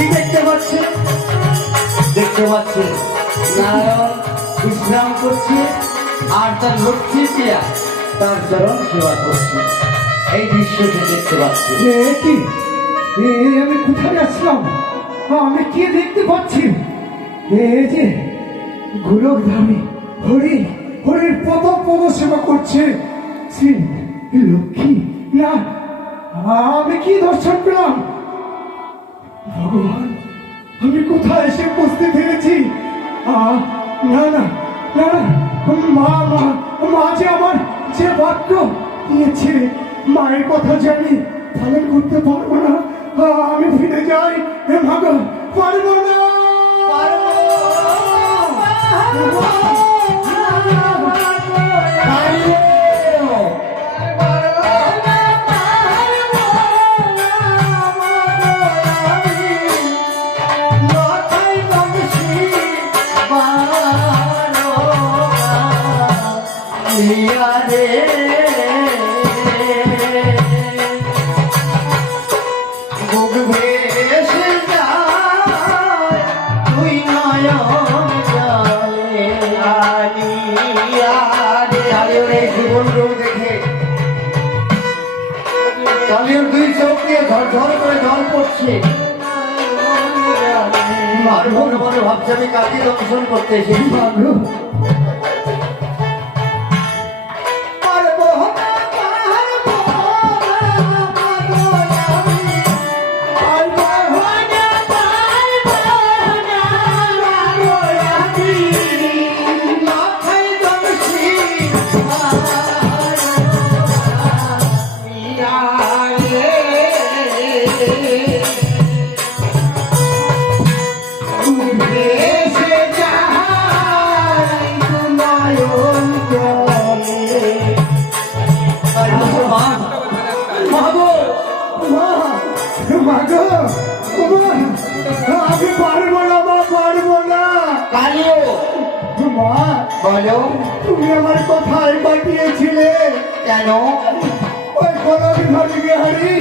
কি দেখতে পাচ্ছেন? দেখতে পাচ্ছেন নারায়ণ বিশ্রাম করছে আর তার লক্ষ্মী প্রিয়া তার চরণ সেবা করছে। এই দৃশ্যটি দেখতে পাচ্ছি। কি আমি কোথায় আসলাম? আমি কি দেখতে পাচ্ছি? এই যে গোলকধারী হরিণ, হরিণ পদ পদ সেবা করছে শ্রী লক্ষ্মী। না, আমি কি দর্শন পেলাম? ভগবান, আমি কোথায় এসে উপস্থিত হয়েছি? না না না, মা মা মা যে আমার যে বাক্য দিয়েছে, মায়ের কথা জানি পালন করতে পারবো না। আমি ফিরে যাই। মা গো, পারবো না। কালির দুই চোখ দিয়ে ঝরঝর করে জল পড়ছে। মনে মনে ভাবছে আমি কাকে দর্শন করতে এসেছি। আমি পারবো না মা, পারবো না। কালিও মা বলো, তুমি আমার কোথায় পাঠিয়েছিলে? কেন? ওই গোলকধারী বিহারী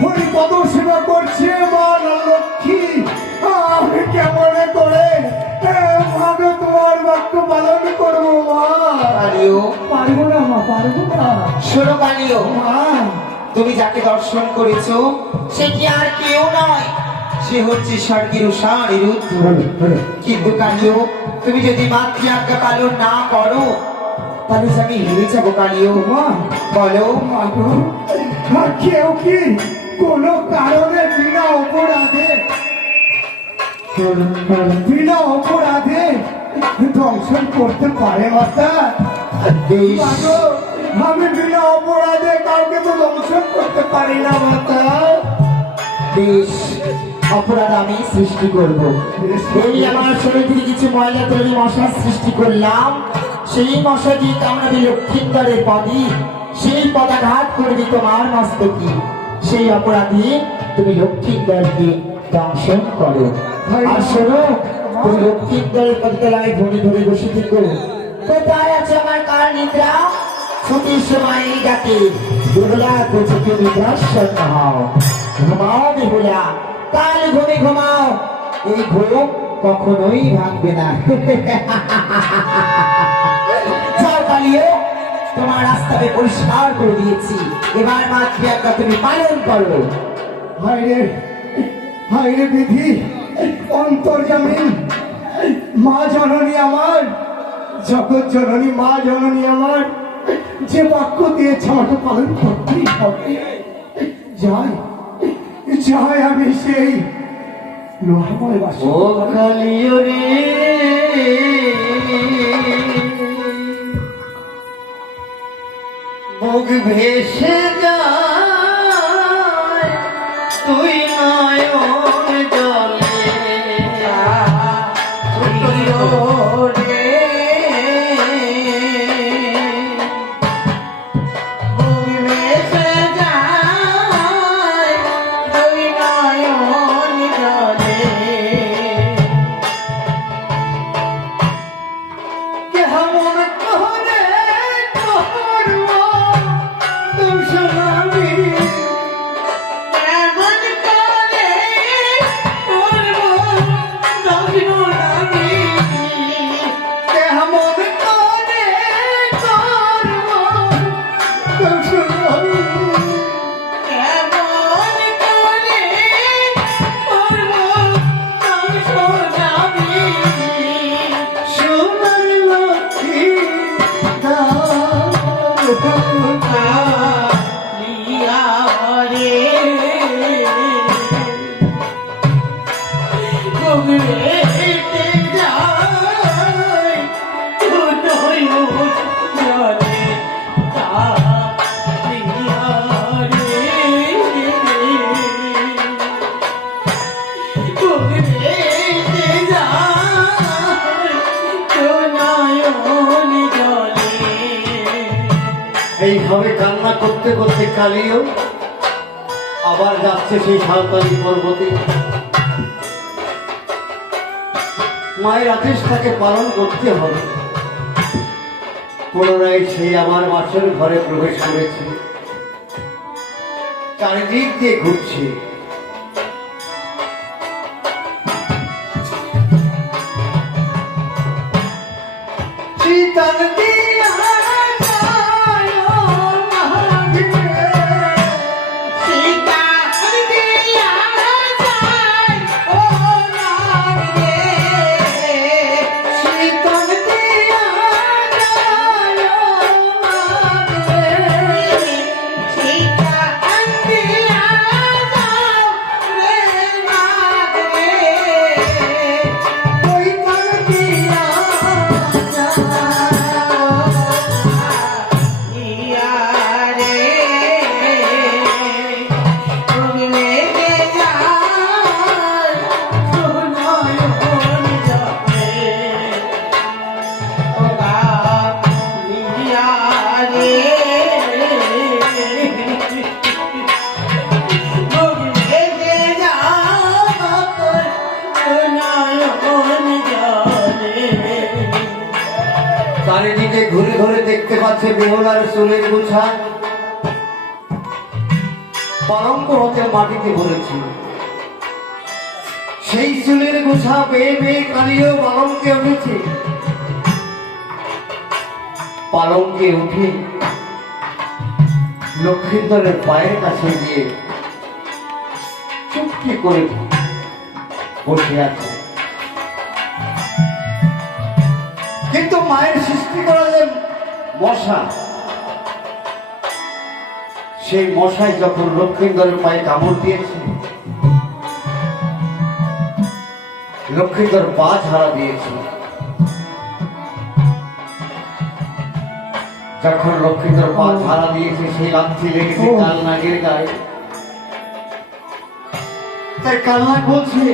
হরি পদ সেবা করছে মা লক্ষ্মী। আমি কেমন করে ভাবে তোমার বাক্য পালন করবো মা? কালিও পারবো না মা, পারবো না। শোনো কালিও, মা তুমি যাকে দর্শন করেছো সে কি আর কেউ নয়, সে হচ্ছে স্বর্গের উষা অনিরুদ্ধ। কিন্তু কালিও, তুমি যদি মাতৃ আজ্ঞা পালন না করো তাহলে আমি হেরে যাবো। কালিও মা বলো, কেউ কি কোনো কারণে বিনা অপরাধে দংশন করতে পারে মাতা? বেশ, আমি বিনা অপরাধে কাউকে তো দংশন করতে পারি না মাতা। বেশ, অপরাধ আমি সৃষ্টি করব। এই আমার শরীর থেকে কিছু ময়লা তৈরি মশা সৃষ্টি করলাম, সেই মশা দিয়ে কামড়াবি লক্ষ্মীন্দরের পদে, সেই পদাঘাত করবি তোমার মস্তকে। সেই অপরাধী তুমি লক্ষ্মীন্দরকে দংশন করো। আর শোনো, তুমি লক্ষ্মীন্দরের পদতলায় ধরে ধরে বসে থেকো। কোথায় আছে আমার কাল নিদ্রা? ছুটির সময় ডাকে দুর্বলা কোচিকে নিদ্রাশন্ন হও। ঘুমাও বেহুলা, কাল ঘুমে ঘুমাও, এই ঘুম কখনোই ভাঙবে না। যাও কালিও, তোমার রাস্তা আমি পরিষ্কার করে দিয়েছি, এবার মাতৃ আজ্ঞা তুমি পালন করো। হায়রে বিধি, অন্তর্জামী মা জননী আমার, জগৎ জননী মা জননী আমার, যে বাক্য দিয়েছে আমাকে পালন করতেই হবে। যাই যাই আমি সেই লোহাময় বাসি। ও কালিও রে, বুক ভেসে যায় তুই নয়ন জলে রে, বুক ভেসে যায় তুই নয়ন জলে। কেমন করে করবো দর্শন এইভাবে কান্না করতে করতে কালিও আবার যাচ্ছে সেই সাঁওতালি পর্বতে। মায়ের আদেশ তাকে পালন করতে হবে। পুনরায় সেই আমার বাসর ঘরে প্রবেশ করেছে, চারিদিক দিয়ে ঘুরছে। শীতল দিয়া যায় মাঘে, শীতল দিয়া যায় ও মাঘে, শীতল দিয়া যায় ও মাঘে, শীতল দিয়া যায় রে মাঘে, ওই তল দিয়া চারিদিকে ঘুরে ঘুরে দেখতে পাচ্ছে বেহুলার চুলের গুছা পালঙ্ক হতে মাটিতে পড়েছিল। সেই চুলের গুছা বেয়ে বেয়ে কালিও পালঙ্কে উঠেছে। পালঙ্কে উঠে লক্ষ্মীন্দরের পায়ের কাছে গিয়ে চুপটি করে বসে আছে। কিন্তু মায়ের সৃষ্টি করা যে মশা, সেই মশাই যখন লক্ষ্মীন্দরের পায়ে কামড় দিয়েছে, লক্ষ্মীন্দর পা ঝাড়া দিয়েছে। যখন লক্ষ্মীন্দর পা ঝাড়া দিয়েছে, সেই লাথি লেগেছে কাল নাগের গায়ে। তাই কালনাগ বলছে,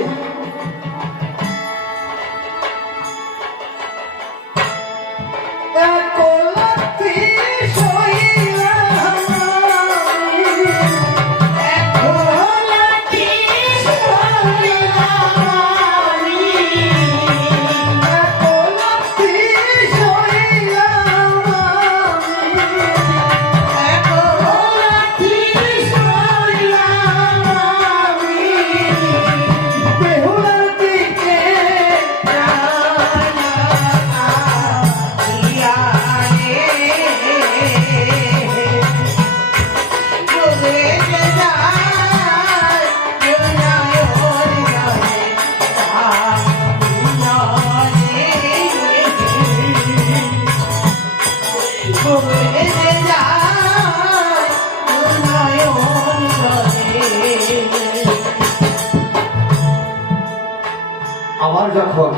আবার যখন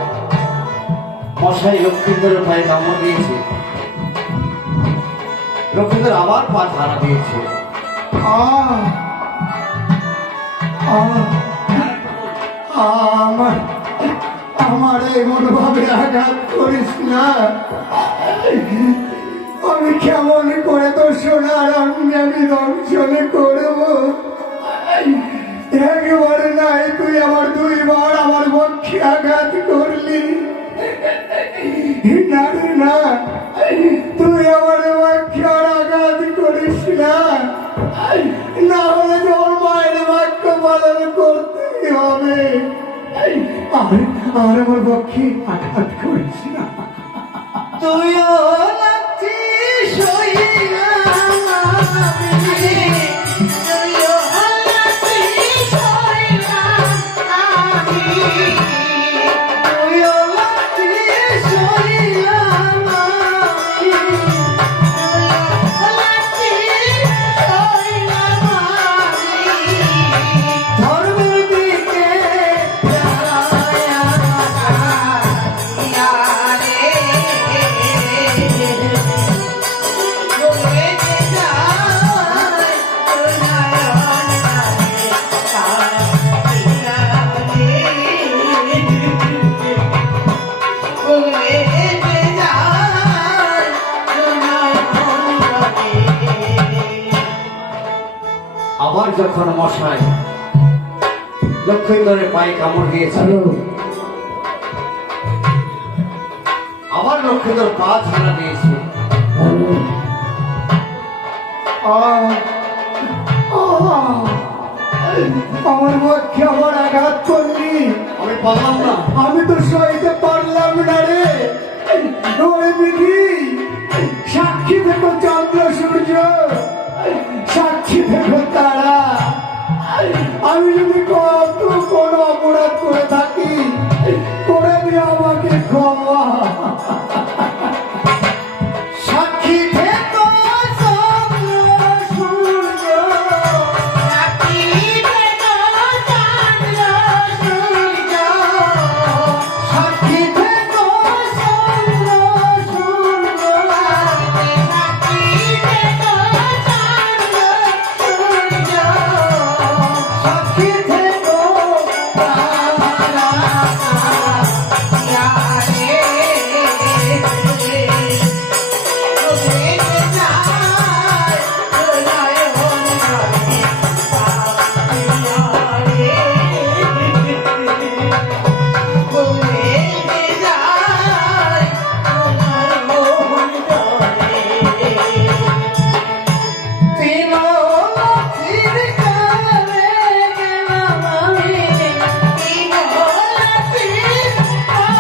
মশাই লক্ষ্মীন্দরের পায়ে কামড় দিয়েছে, লক্ষ্মীন্দর আবার পা ঝাড়া দিয়েছে। আমার এমন ভাবে আঘাত করিস না। আমি কেমন করে তো সোনার আমি দংশনে করবো। একবারে নাই, তুই আমার দুইবার আমার পক্ষে আঘাত করলি। না রে না, তুই আমার পক্ষে আর আঘাত করিস না, না হলে তোর মায়ের বাক্য পালন করতেই হবে। আর আমার পক্ষে আঘাত করিস না। তুইও লাগছিস ধর্মের দিকে আমার যখন মশাই লক্ষ্মীন্দরের পায়ে কামড় দিয়েছিল, আমার লক্ষ্মীন্দর পা ঝাড়া দিয়েছে। আমার পক্ষে আমার আঘাত করলি, আমি পারলাম না। আমি তো সইতে পারলাম না রে। ওই বিধি, সাক্ষী দেখো চন্দ্র সূর্য, সাক্ষী দেখো তারা। আমি যদি কত কোনো অপরাধ করে থাকি, করে দিয়ে আমাকে ক্ষমা। সাক্ষী থেকো চন্দ্র সূর্য, সাক্ষী থেকো চন্দ্র সূর্য, সাক্ষী থেকো তারা।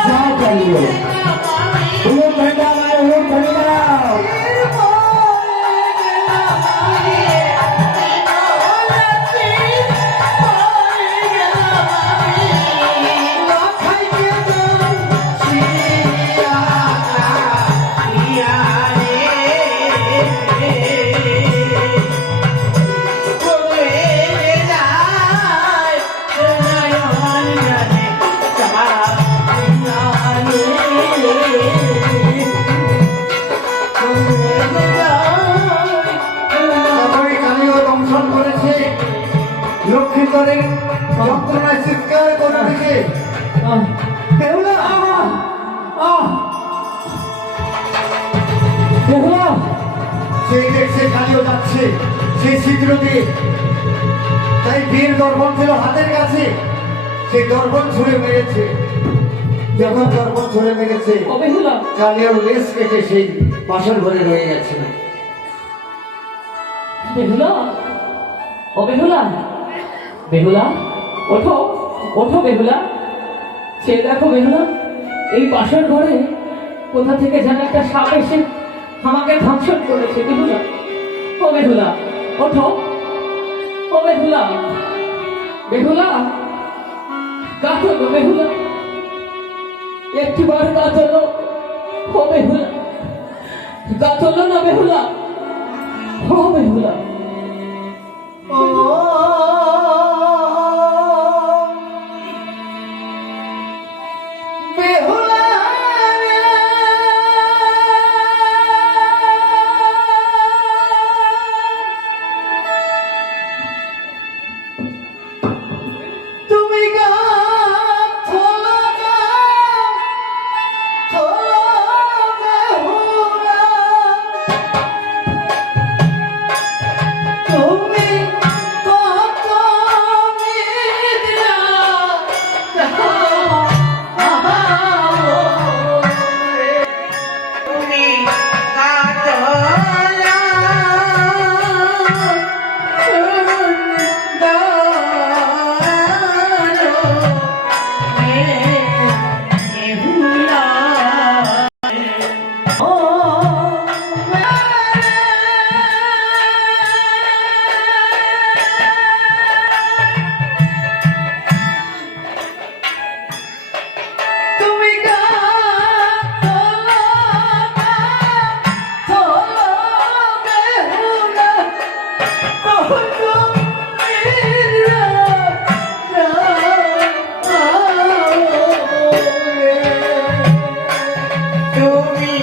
জয় কালিও। উলুম ধরে দাও আমার, উলুম ধরে দাও। তারপরে কালীও দংশন করেছে, লক্ষ্মীন্দরের যন্ত্রণায় চিৎকার করে উঠেছে। বেহুলা, বেহুলা, সেই দেখছে কালীও যাচ্ছে সেই ছিদ্র দিয়ে। তাই বীর দর্পণ ছিল হাতের কাছে, সেই দর্পণ ছুঁড়ে মেরেছে। যখন দর্পণ ছুঁড়ে মেরেছে, কালীর লেজ কেটে সেই বাসর ঘরে রয়ে গেছে। বেহুলা, ও বেহুলা, বেহুলা, ওঠো, ওঠো বেহুলা। সে দেখো বেহুলা, এই পাশের ঘরে কোথা থেকে যেন একটা সাপ এসে আমাকে ধ্বংসন করেছে। বেহুলা, ও বেহুলা, ওঠো, ও বেহুলা, বেহুলা, কাঁদলো বেহুলা, একটিবার কাঁদলো, ও বেহুলা, কাঁদলো না বেহুলা, ও বেহুলা। বেহুলা তুমি তুমি কত তুমি